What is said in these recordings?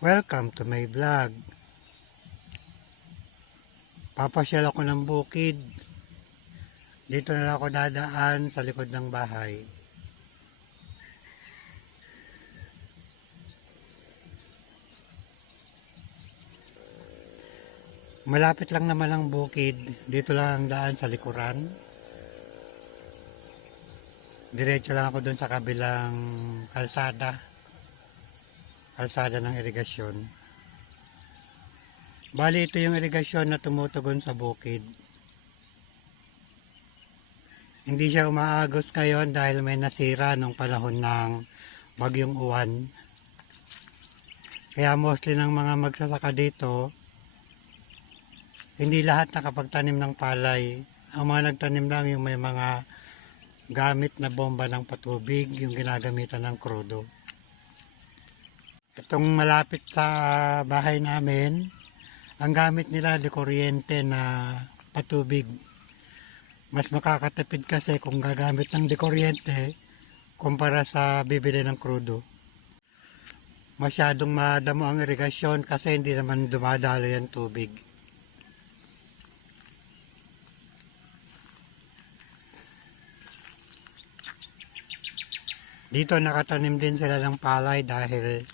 Welcome to my vlog. Papasyal ako ng bukid. Dito na lang ako dadaan sa likod ng bahay. Malapit lang naman ang bukid. Dito lang ang daan sa likuran. Diretso lang ako dun sa kabilang kalsada. Kalsada ng irigasyon. Bali ito yung irigasyon na tumutugon sa bukid. Hindi siya umaagos ngayon dahil may nasira nung panahon ng bagyong uwan. Kaya mostly ng mga magsasaka dito, hindi lahat nakapagtanim ng palay. Ang mga nagtanim lang yung may mga gamit na bomba ng patubig, yung ginagamitan ng krudo. Itong malapit sa bahay namin, ang gamit nila di kuryente na patubig. Mas makakatipid kasi kung gagamit ng di kuryente kumpara sa bibili ng krudo. Masyadong madamo ang irigasyon kasi hindi naman dumadalo yung tubig. Dito nakatanim din sila ng palay dahil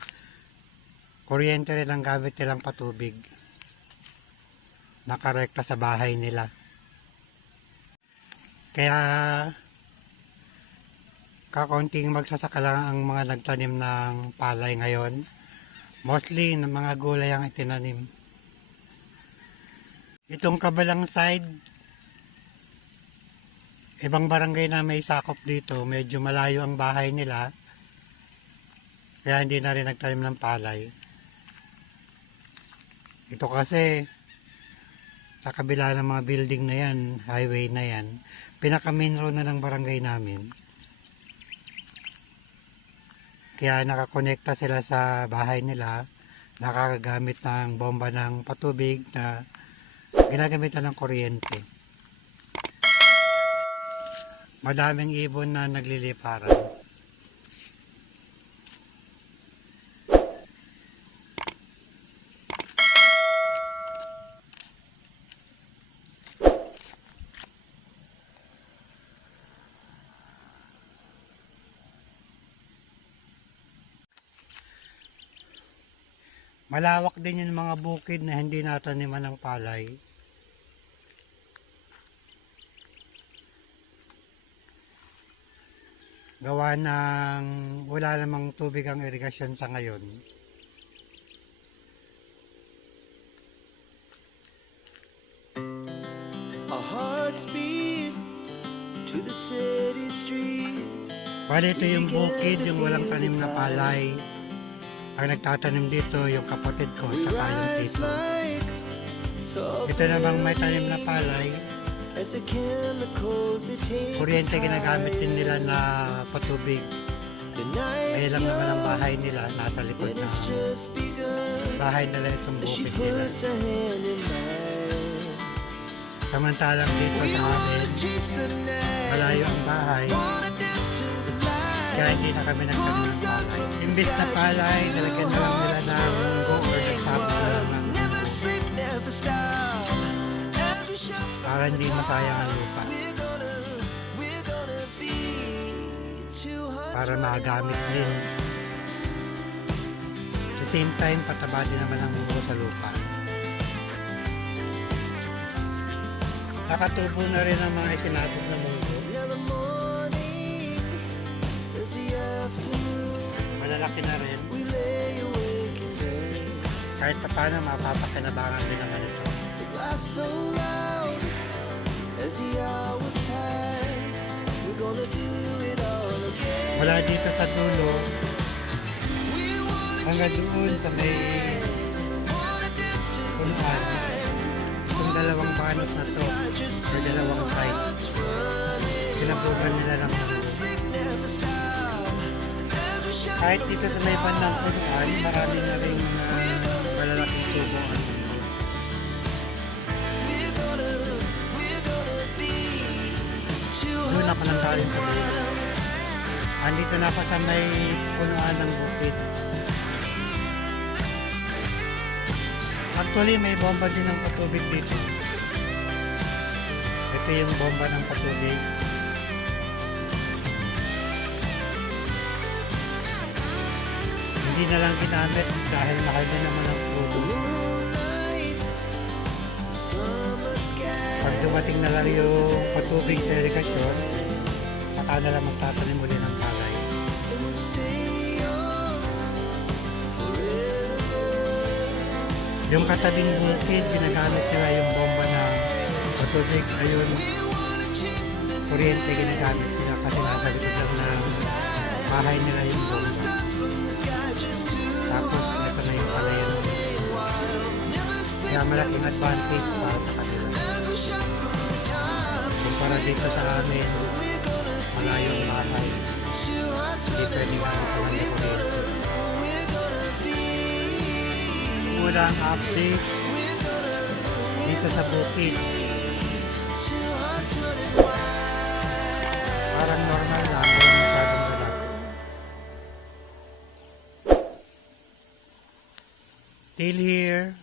kuryente rin ang gamit nilang patubig. Nakarekta sa bahay nila. Kaya kakaunting magsasaka lang ang mga nagtanim ng palay ngayon. Mostly ng mga gulay ang itinanim. Itong kabilang side, ibang barangay na may sakop dito, medyo malayo ang bahay nila. Kaya hindi na rin nagtanim ng palay. Ito kasi sa kabila ng mga building na yan, highway na yan, pinaka main road na ng barangay namin. Kaya nakakonekta sila sa bahay nila, nakakagamit ng bomba ng patubig na ginagamitan ng kuryente. Madaming ibon na nagliliparan. Malawak din yung mga bukid na hindi nataniman ng palay. Gawa ng wala namang tubig ang irigasyon sa ngayon. Our hearts beat to the city streets. Bali ito yung bukid, yung walang tanim na palay. Ang nagtatanim dito yung kapatid ko at saka yung tito. Ito namang may tanim na palay. Kuryente ginagamit din nila na patubig. Kaya lang naman ang bahay nila, nasa likod na bahay nila itong bukid nila. Samantalang dito sa amin, malayo ang bahay. Kaya hindi na kami nagtanim ng palay. Imbis na palay, nalagyan na lang nila ng munggo or nagsabot na lang ng para hindi masayang ang lupa. Para magamit din. At the same time, pataba din naman ang munggo sa lupa. Nakatubo na rin ang mga isinabog na munggo. Malalaki na rin. Kahit pa paano mapapakinabangan din naman ito. Mula dito sa dulo hanggang doon sa may punuan, itong dalawang banot na to or dalawang side, sinabugan nila ng kahit dito sa may bandang punuan, marami na rin malalaking tubo. Doon ako lang tayo sa dulo. Andito na ako sa may punuan ng bukid. Actually, may bomba din ng patubig dito. Ito yung bomba ng patubig. Hindi na lang ginamit dahil mahal din naman ang tubo. Moonlight, summer sky. Pag dumating na lang yung patubig sa irigasyon, saka na lang magtatanim ulit ng palay. And we'll stay on forever. Yung katabing bukid, ginagamit nila yung bomba ng patubig. Ayun, We wanna chase the kuryente ginagamit nila kasi nasa likod lang ng bahay nila yung bomba. stars from the sky just to Tapos, ito na yung palayan. Kaya malaking advantage para sa kanila. wish up from the top. Kumpara dito sa amin, We're gonna malayong bahay. two hearts Hindi pwede running nga wild. ito ng kuryente. We're gonna be. Walang update dito sa bukid. Two hearts running wild. Parang normal lang, walang masyadong galak. Till here.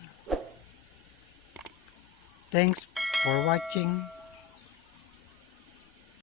Thanks for watching.